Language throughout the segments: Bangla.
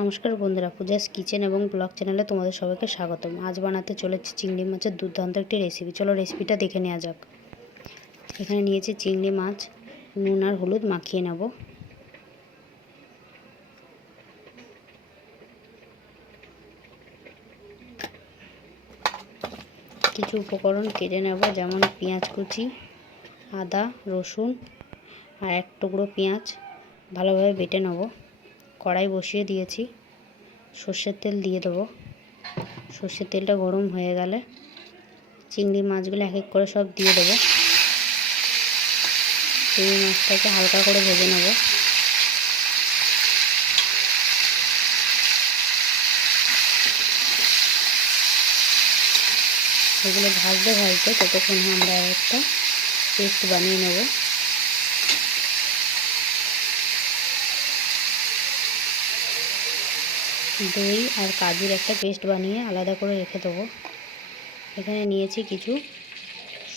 নমস্কার বন্ধুরা, পূজাস কিচেন এবং ব্লগ চ্যানেলে তোমাদের সবাইকে স্বাগতম। আজ বানাতে চলেছি চিংড়ি মাছের দুর্দান্ত একটি রেসিপি। চলো রেসিপিটা দেখে নেওয়া যাক। এখানে নিয়েছি চিংড়ি মাছ, নুন আর হলুদ মাখিয়ে নেব। কিছু উপকরণ কেটে নেব, যেমন পেঁয়াজ কুচি, আদা, রসুন আর এক টুকরো পেঁয়াজ ভালোভাবে বেটে নেব। কড়াই বসিয়ে দিয়েছি, সর্ষের তেল দিয়ে দেবো। সর্ষের তেলটা গরম হয়ে গেলে চিংড়ি মাছগুলো এক এক করে সব দিয়ে দেবো। চিংড়ি মাছটাকে হালকা করে ভেজে নেব। এগুলো ভাজতে ভাজতে ততক্ষণে আমরা একটা পেস্ট বানিয়ে নেব। দই আর কাজুর একটা পেস্ট বানিয়ে আলাদা করে রেখে দেবো। এখানে নিয়েছি কিছু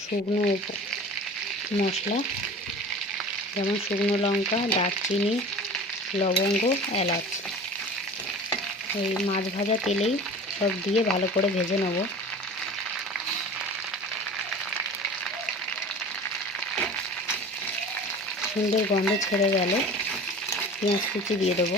শুকনো মশলা, যেমন শুকনো লঙ্কা, দারচিনি, লবঙ্গ, এলাচ। এই মাছ ভাজা তেলেই সব দিয়ে ভালো করে ভেজে নেব। সুন্দর গন্ধ ছেড়ে গেলে পেঁয়াজ কুচি দিয়ে দেবো।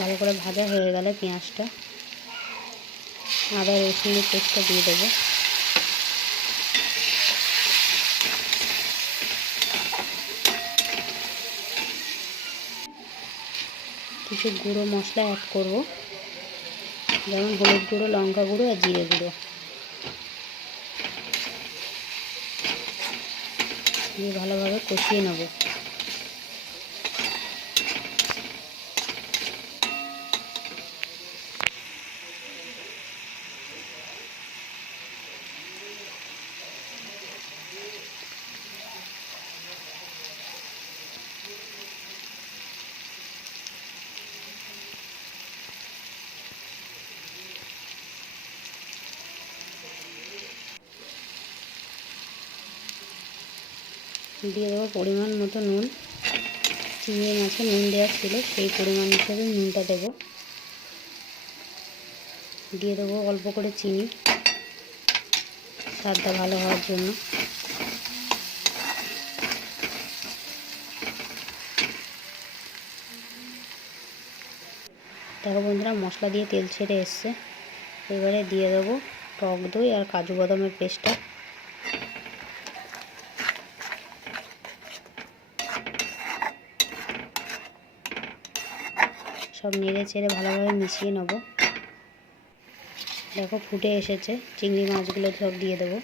ভালো করে ভাজা হয়ে গেলে পেঁয়াজটা, আদা রসুনের পেস্টটা দিয়ে দেবো। কিছু গুঁড়ো মশলা অ্যাড করব, যেমন হলুদ গুঁড়ো, লঙ্কা গুঁড়ো আর জিরে গুঁড়ো দিয়ে ভালোভাবে কষিয়ে নেব। দিয়ে দেবো পরিমাণ মতো নুন। চিংড়ি মাছে নুন দেওয়া ছিল, সেই পরিমাণ হিসেবে নুনটা দেবো। দিয়ে দেবো অল্প করে চিনি, স্বাদটা ভালো হওয়ার জন্য। দেখো বন্ধুরা, মশলা দিয়ে তেল ছেড়ে এসছে। এবারে দিয়ে দেবো টক দই আর কাজু বাদামের পেস্টটা। সব নেড়ে চেড়ে ভালোভাবে মিশিয়ে নেব। দেখো ফুটে এসেছে, চিংড়ি মাছগুলো সব দিয়ে দেবো।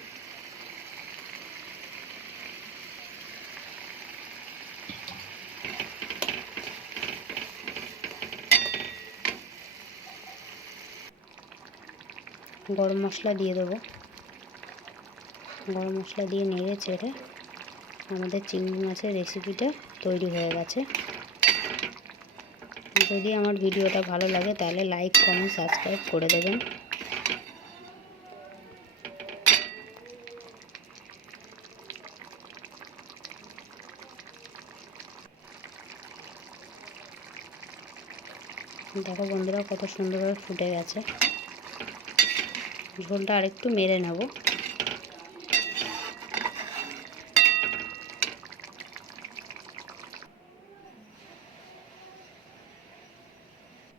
গরম মশলা দিয়ে দেবো। গরম মশলা দিয়ে নেড়ে চেড়ে আমাদের চিংড়ি মাছের রেসিপিটা তৈরি হয়ে গেছে। যদি আমার ভিডিওটা ভালো লাগে তাহলে লাইক, কমেন্ট, সাবস্ক্রাইব করে দেবেন। দেখো বন্ধুরা, কত সুন্দরভাবে ফুটে গেছে। ঝোলটা আরেকটু মেরে নেব।